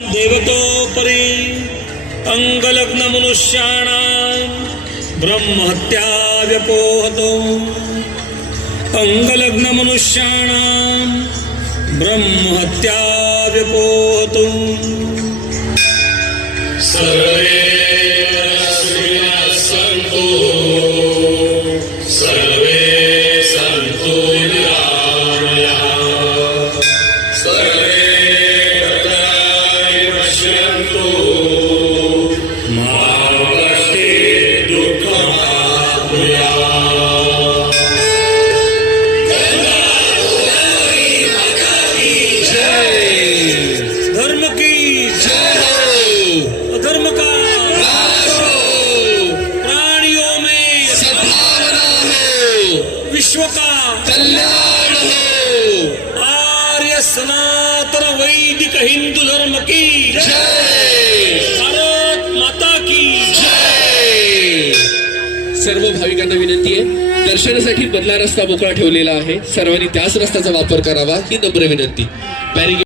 देवतोपरि अंगलग्न मनुष्याणां ब्रह्महत्या व्यपोहतो अंगलग्न मनुष्याणां ब्रह्महत्या व्यपोहतो सर्वे सन्तु सर्वे सन्तु निरामयाः सर्वे विश्व का कल्याण हो। आर्य सनातन वैदिक हिंदू धर्म की जय। भारत माता की जय। सर्व भाविकांना विनंती आहे, दर्शनासाठी बदला रस्ता मोकळा ठेवलेला आहे, सर्वांनी त्याच रस्त्याचा वापर करावा ही नम्र विनंती।